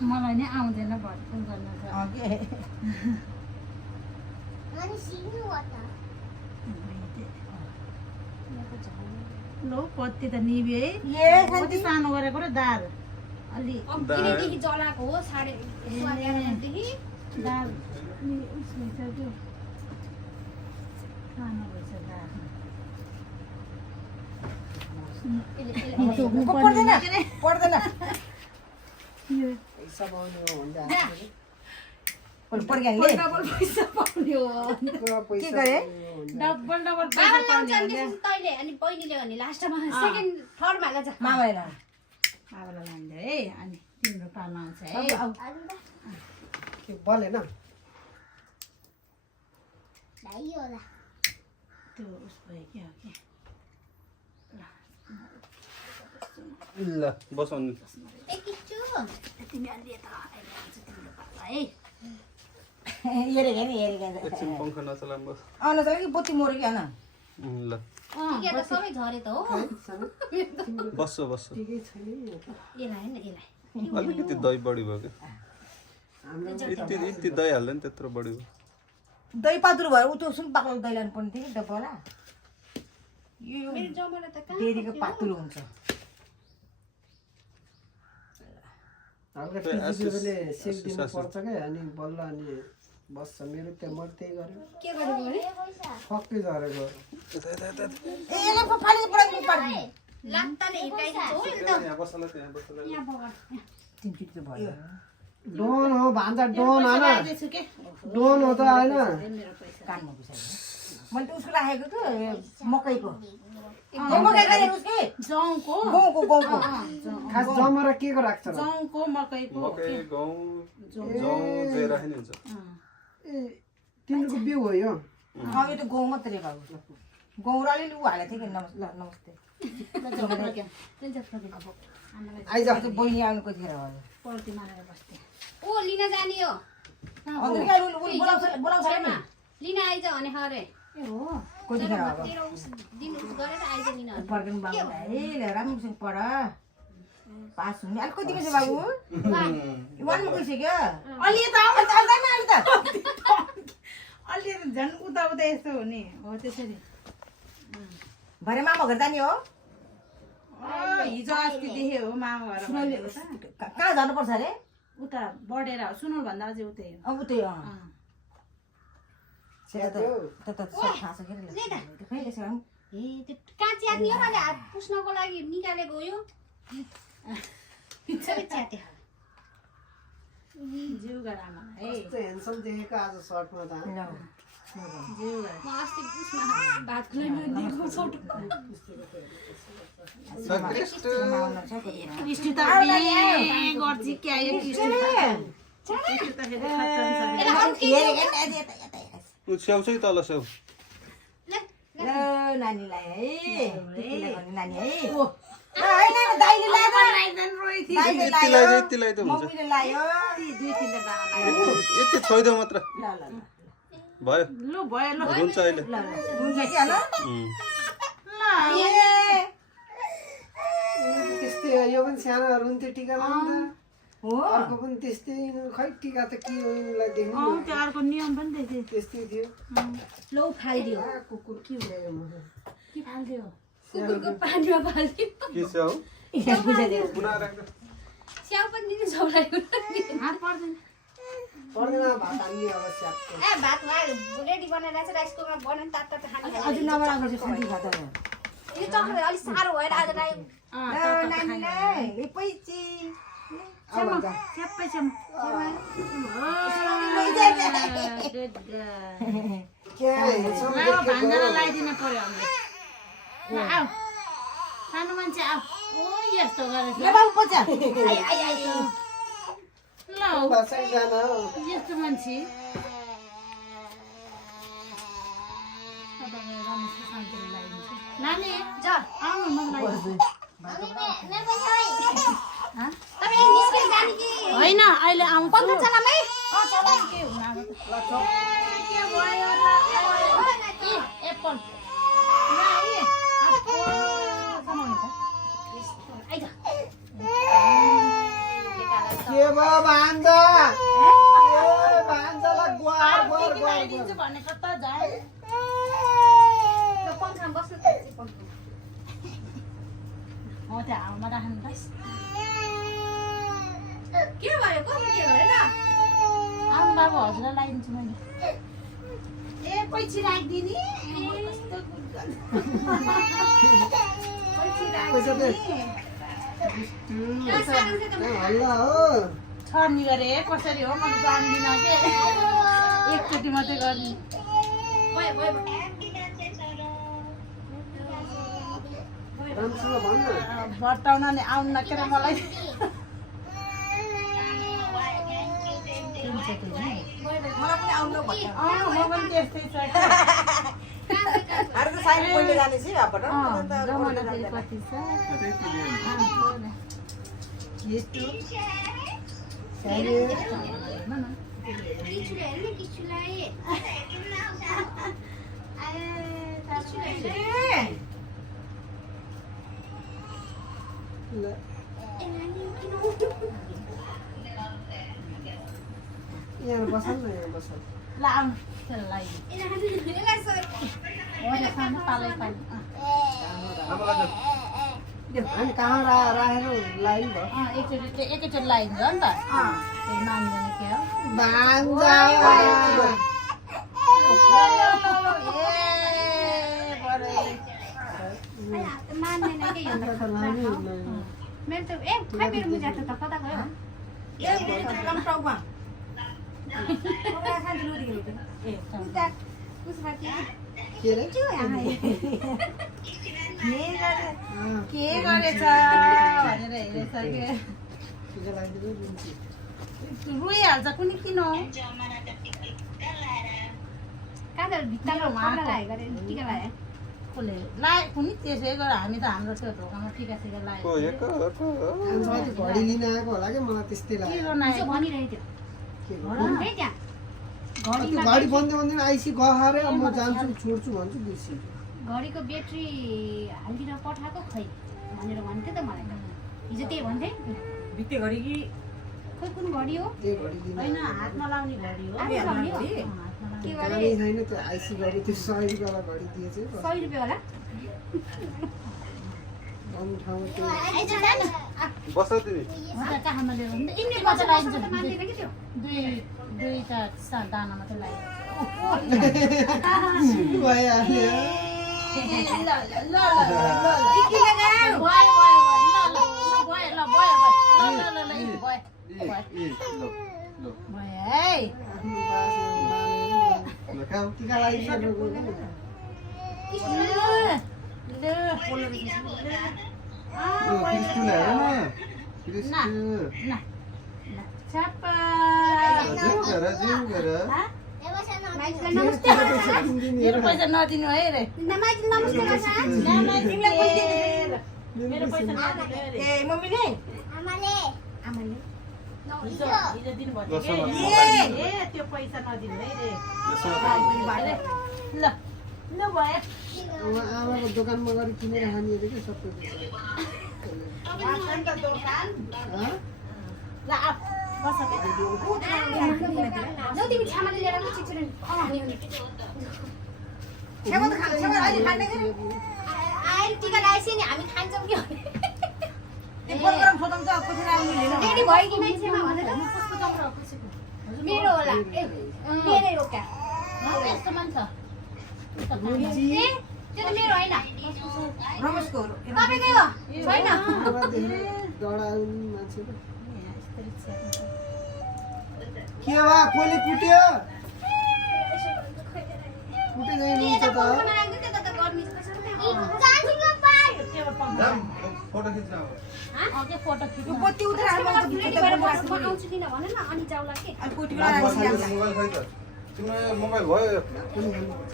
मलाई नि आउँदैन भर्खर गर्न त लो पत्ती त निभ्यो है कति सानो गरेको र दाल अलि किनेदेखि जलाएको हो 11:30 देखि दाल भइसक्यो खानु भइसक्यो पर्दैन पर्दैन पैसा पाउने हो भन्दा पर्दैन डबल पैसा पाउने हो के गरे डबल बाबा लाउँछ नि त्यसपछि तैले अनि बहिनीले भने लास्टमा सेकेन्ड थर्ड भाला जा मामाले बाबालाई लान्छ है अनि तिम्रो पामा आउँछ है के बलेन त्यो उस भयो के हो के ल बसाउनु तिमी अलि यता अहिले आउँछ तिम्रो पाला है हेरेको नि हेरेको एकछिन पङ्खा नचलाम बस आउनु त कि बुत्ती मर्यो कि होइन ल के त सबै झरे त हो बस्छ बस्छ ठिकै छैन एलाई हैन एलाई अलिकति दही बढी भयो क्या यति दही हाल्दा नि त्यत्रो बढी भयो दही पातुरो भयो उ त्यो सुन बाक्लो दही लानु पर्ने थियो कि डब्बाला यो मेरो जमरा त कहाँ डेरीको पातुरो हुन्छ हल्का टिभीले सेक दिनु पर्छ क्या अनि बल्ल अनि बस्छ मेरो त्यहाँ मैले त्यही गरेँ के गरेको भने फक्कै झरेको ए यसलाई फाले पडाइ पार्ने लात्ताले हिर्काइदिन्छ हो एकदम यहाँ बस्छ यहाँ बस्छ यहाँ बगर तिन चित्तो भयो डोन हो भान्जा डोन होइन के डोन हो त होइन मेरो पैसा कानमा बिसायो मैले त उसको राखेको थियो मकैको मकै गरेको उसके जौँको गाउँको खास जमरा के को राख्छ र जौँको मकैको मकै गहुँ जौँ जे राखे नि हुन्छ ए तिम्रो बिउ हो यो यो त गाउँ मात्रै बाबु गाउँ र अलिअलि उ हालेको थियो कि नमस्ते आइज आज बहिनी आउनु कतिखेर भयो पर्ती मारेर बस्थे ओ लिन जाने हो बोलाउँछ नि लिन आइज भने हरे ए हो कतिखेर अब तेरो दिन गरेर आइज लिन फर्कनु बाबु है राम्रोसँग पढ पास हुने अलिक कति बजे बाबु वानमा गइसक्यो अलि त आउँछ आउँदैन अलि त अलि झन् उता उता यस्तो हुने हो त्यसरी भरे मामा घर जाने हो हिजो अस्ति देखेँ हो मामा घर कहाँ जानुपर्छ अरे उता बढेर सुनौ भन्दा अझै उतै हो अब त्यही सब थाहा छ के ए त्यो कहाँ च्यात्ने हो मैले हात पुस्नको लागि निकालेको हो यो सबै च्याते जिउ गरामा है कस्तो ह्यान्डसम देखेको आज सर्टमा त जिउ गर म अस्ति पुस्मा भात खुवाइमा दिएको फोटो कृष्ण त गर्छ क्या यो कृष्ण त फेरि ऊ स्याउ चाहिँ तल स्याउ नानीलाई है नानी है यति लगाइदियो हुन्छ मम्मीले लायो यति छोइदियो मात्र भयो लु भयो ल हुन्छ अहिले हुन्छ कि होला त्यस्तै हो यो पनि सानोहरू हुन्थ्यो टिका लाउँदा हो अर्को पनि त्यस्तै खै टिका त के हो यिनीलाई देख्नु त्यो अर्को नियम पनि देख्थेँ त्यस्तै थियो लौ फालिदियो कुकुर के भयो के फाल्थ्यो कुकुरको पानीमा फालिदियो के स्याउ बुझाइदियो पुनः स्याउ पनि दिनु झौलायो हात पर्दैन पर्दैन भात हाल्ने अब स्यापको ए भात रेडी बनाएर चाहिँ राइस कुकरमा बनाउनु तात खाने अझै नबनाएको चाहिँ खान्छ भात यो चक्कर अलिक साह्रो भएर आज राई नानीलाई पैची छ्याप्पै छ्याम के हेर्छौ भान्जालाई लगाइदिनु पर्यो हामीले आऊ सानो मान्छे आऊ ओ यस्तो गरेछ ल बाबु पचा ल बसाइ जान हो यस्तो मान्छे नानी जा आउनु मलाई तपाईँ निस्केर जाने कि होइन अहिले आउँछु पन्ध्र चलामै चलाइ के हुन अब के भयो र एप्पल आइज के बा भान्जा ए भान्जालाई ग्वार ग्वार ग्वार लगाइदिन्छु भनेको त झन् त्यो पङ्खामा बस्नु पर्छ पङ्खा हो त्यो हावामा राख्नु त के भयो कति के गरे ल आउनु बाबु हजुरलाई लगाइदिन्छु मैले ए पैसा राखिदिने पैसा दे हल्ला हो छर्नी गरे कसरी हो मैले जान्दिनँ के एकचोटि मात्रै गर्ने राम्रोसँग भन्न बटाउन नि आउनु नकेर मलाई मलाई पनि आउनु भन्नु म पनि त्यस्तै छ अरे त साइड पहिले जाने छि आपट जमाना चाहिँ कति छ के त्यो सारे किचुले हेर्नु किचुलाई ल यहाँ बसन न यहाँ बसन ल आउनु त्यसलाई होइन खानु पालै पानी अनि कहाँ राखेर लाइन भयो एकैचोटि लगाइदिन्छ नि त त्यही मान्दैन के हो भान्जा मान्दैन के यो मेरो त ए खै मेरो मुजा त कता गयो ए कम टाउमा ओरा खान लुरी गेले ए उसमा के के रे के गरेछ भनेर हेरेछ के टिका लगाइदिनु दिन्छु रुइहाल्छ कुनै किन हो कादर भित्तामा कपडा लाए गरे टिका लाए कसले लाए कुनै त्यसै गरेर हामी त हाम्रो त्यो ढोकामा टिका सिका को लगाएको एक अनि साथी घडी लिन आएको होला कि मलाई त्यस्तै लाग्यो के त्यो बनाएको भनिरहेको के थियो गर्नु? है त्यहाँ त्यो गाडी बन्दै आइसी गहारे अब म जान्छु छोड्छु भन्छु बिर्सिन्छु घडीको ब्याट्री हालिदिन पठाएको खै भनेर भन्थ्यो त मलाई हिजो त्यही भन्थे भित्ते घडी कि खोइ कुन घडी हो त्यही घडी लिन होइन हातमा लाउने घडी हो आफै लाउने हो? हातमा के गाडी गरे छैन त्यो आइसी घडी त्यो 100 रुपियाँवाला घडी दिएछ 100 रुपियाँ होला गाउँ ठाउँमा त्यो बस तिमी म त कहाँमा लिएर हुन्छ तिमीले यिनीहरू मात्रै बसेर लगाइदिन्छु त मान्दैन कि त्यो दुईटा दाना मात्रै लगाइदिन्छु भइहाल्यो टिका लगाइदिनु माइजलाई नमस्ते मेरो पैसा नदिनु है रे माइजलाई नमस्ते गर्छ मेरो पैसा नदिनु है रे ए मम्मीले आमाले हिजो दिनुभयो ए त्यो पैसा नदिनु है रे ल ल भयो आमाको दोकानमा गएर किनेर खाने अरे के सबै ल आ बस जाऊ तिमी छामाले लिएर आउनु छिटो छेमा त खान्छ छेमा अहिले खाने के आएर टिका लगाएपछि नि हामी खान्छौँ कि त्यो प्रोग्राम खतम त कति लाग्नु लिनु रेडी भयो कि मान्छेमा भनेर कस्तो चम्रा हो कसैको मेरो होला मेरै हो क्या यस्तो मान्छ ए त्यो त मेरो होइन रमेशको तपाईँकै हो छैन डराउने मान्छे त के वा कोले कुट्यो कुटे जाइनुहुन्छ त फोटो खिच्न फोटो खिच्नु कति उतरा हाल्नु पठाउँछु किन भन न अनि जाउला के अनि कोटी बेला मोबाइल खै त तिम्रो मोबाइल भयो पनि खानुपर्छ